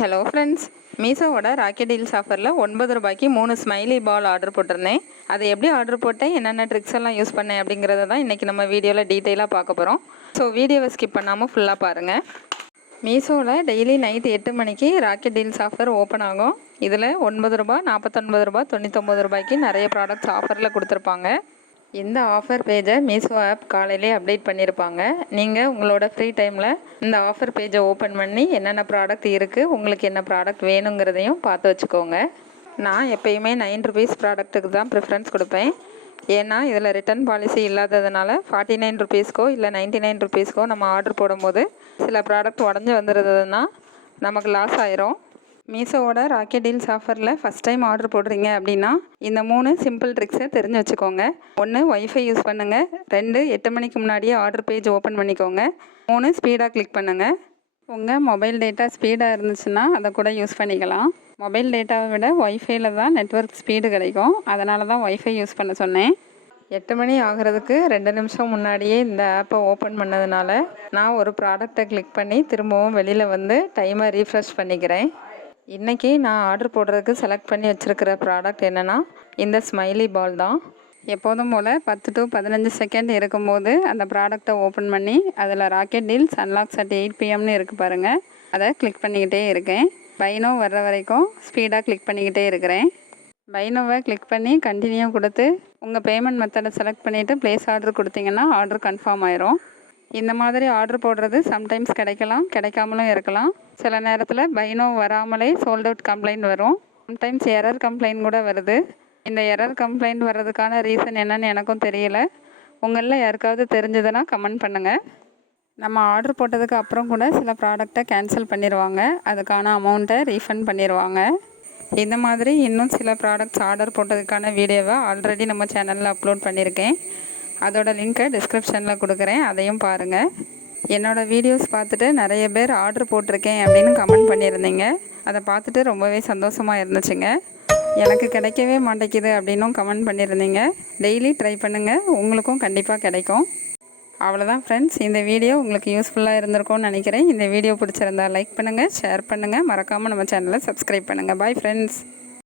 Hello friends மீஷோவோட rocket deals ஆஃபரில் ஒன்பது ரூபாய்க்கு மூணு ஸ்மைலி பால் ஆர்டர் போட்டிருந்தேன். அதை எப்படி ஆர்டர் போட்டேன்? என்னென்ன ட்ரிக்ஸ் எல்லாம் யூஸ் பண்ணேன் அப்படிங்கிறத தான் இன்றைக்கி நம்ம வீடியோவில் டீட்டெயிலாக பார்க்க போகிறோம் ஸோ வீடியோவை ஸ்கிப் பண்ணாமல் ஃபுல்லாக பாருங்கள் மீஷோவில் டெய்லி நைட்டு எட்டு மணிக்கு ராக்கெட் டீல்ஸ் ஆஃபர் ஓப்பன் ஆகும். இதில் ஒன்பது ரூபா நாற்பத்தொன்பது ரூபா தொண்ணூத்தொம்பது ரூபாய்க்கு நிறைய ப்ராடக்ட்ஸ் ஆஃபரில் கொடுத்துருப்பாங்க. இந்த ஆஃபர் பேஜை மீஷோ ஆப் காலையிலே அப்டேட் பண்ணியிருப்பாங்க நீங்கள் உங்களோட ஃப்ரீ டைமில் இந்த ஆஃபர் பேஜை ஓப்பன் பண்ணி என்னென்ன ப்ராடக்ட் இருக்குது உங்களுக்கு என்ன ப்ராடக்ட் வேணுங்கிறதையும் பார்த்து வச்சுக்கோங்க. நான் எப்பயுமே நைன் ருபீஸ் ப்ராடக்ட்டுக்கு தான் ப்ரிஃபரன்ஸ் கொடுப்பேன். ஏன்னா இதில் ரிட்டர்ன் பாலிசி இல்லாததுனால ஃபார்ட்டி நைன் ருபீஸ்க்கோ இல்லை நைன்ட்டி நைன் ருபீஸ்க்கோ நம்ம ஆர்டர் போடும்போது சில ப்ராடக்ட் உடஞ்சி வந்துடுதுன்னா நமக்கு லாஸ் ஆயிரும். மீஷோவோட ராக்கெட் டீல்ஸ் ஆஃபரில் ஃபஸ்ட் டைம் ஆர்டர் போடுறீங்க அப்படின்னா இந்த மூணு சிம்பிள் ட்ரிக்ஸை தெரிஞ்சு வச்சுக்கோங்க. ஒன்று ஒய்ஃபை யூஸ் பண்ணுங்கள் ரெண்டு எட்டு மணிக்கு முன்னாடியே ஆர்டர் பேஜ் ஓப்பன் பண்ணிக்கோங்க. மூணு ஸ்பீடாக கிளிக் பண்ணுங்கள் உங்கள் மொபைல் டேட்டா ஸ்பீடாக இருந்துச்சுன்னா அதை கூட யூஸ் பண்ணிக்கலாம். மொபைல் டேட்டாவை விட ஒய்ஃபைல தான் நெட்ஒர்க் ஸ்பீடு கிடைக்கும். அதனால தான் ஒய்ஃபை யூஸ் பண்ண சொன்னேன். எட்டு மணி ஆகிறதுக்கு ரெண்டு நிமிஷம் முன்னாடியே இந்த ஆப்பை ஓப்பன் பண்ணதுனால நான் ஒரு ப்ராடக்டை கிளிக் பண்ணி திரும்பவும் வெளியில் வந்து டைமை ரீஃப்ரெஷ் பண்ணிக்கிறேன். இன்றைக்கி நான் ஆர்டர் போடுறதுக்கு செலக்ட் பண்ணி வச்சுருக்கிற ப்ராடக்ட் என்னென்னா இந்த ஸ்மைலி பால் தான். எப்போதும் போல் பத்து டு பதினஞ்சு செகண்ட் இருக்கும்போது அந்த ப்ராடக்டை ஓப்பன் பண்ணி அதில் rocket deals unlocks at eight பிஎம்னு இருக்குது பாருங்கள் அதை கிளிக் பண்ணிக்கிட்டே இருக்கேன். பைனோ வர்ற வரைக்கும் ஸ்பீடாக கிளிக் பண்ணிக்கிட்டே இருக்கிறேன். பைனோவை கிளிக் பண்ணி கண்டினியூ கொடுத்து உங்கள் பேமெண்ட் மெத்தடை செலக்ட் பண்ணிவிட்டு ப்ளேஸ் ஆர்டர் கொடுத்தீங்கன்னா ஆர்டர் கன்ஃபார்ம் ஆயிரும். இந்த மாதிரி ஆர்டர் போடுறது சம்டைம்ஸ் கிடைக்கலாம் கிடைக்காமலும் இருக்கலாம். சில நேரத்தில் பைனோ வராமலே சோல்ட் அவுட் கம்ப்ளைண்ட் வரும். சம்டைம்ஸ் எரர் கம்ப்ளைண்ட் கூட வருது. இந்த எரர் கம்ப்ளைண்ட் வர்றதுக்கான ரீசன் என்னன்னு எனக்கும் தெரியல. உங்களில் யாருக்காவது தெரிஞ்சதுன்னா கமெண்ட் பண்ணுங்கள் நம்ம ஆர்டர் போட்டதுக்கு அப்புறம் கூட சில ப்ராடக்டை கேன்சல் பண்ணிடுவாங்க அதுக்கான அமௌண்ட்டை ரீஃபண்ட் பண்ணிடுவாங்க இந்த மாதிரி இன்னும் சில ப்ராடக்ட்ஸ் ஆர்டர் போட்டதுக்கான வீடியோவை ஆல்ரெடி நம்ம சேனலில் அப்லோட் பண்ணியிருக்கேன் அதோட லிங்க்கை டிஸ்கிரிப்ஷனில் கொடுக்குறேன். அதையும் பாருங்கள் என்னோடய வீடியோஸ் பார்த்துட்டு நிறைய பேர் ஆர்டர் போட்டிருக்கேன் அப்படின்னு கமெண்ட் பண்ணியிருந்தீங்க. அதை பார்த்துட்டு ரொம்பவே சந்தோஷமாக இருந்துச்சுங்க. எனக்கு கிடைக்கவே மாட்டேங்குது அப்படின்னும் கமெண்ட் பண்ணியிருந்தீங்க. டெய்லி ட்ரை பண்ணுங்கள் உங்களுக்கும் கண்டிப்பாக கிடைக்கும். அவ்வளோதான் ஃப்ரெண்ட்ஸ் இந்த வீடியோ உங்களுக்கு யூஸ்ஃபுல்லாக இருந்திருக்கும்னு நினைக்கிறேன். இந்த வீடியோ பிடிச்சிருந்தா லைக் பண்ணுங்கள் ஷேர் பண்ணுங்கள் மறக்காமல் நம்ம சேனலை சப்ஸ்கிரைப் பண்ணுங்கள் பாய் ஃப்ரெண்ட்ஸ்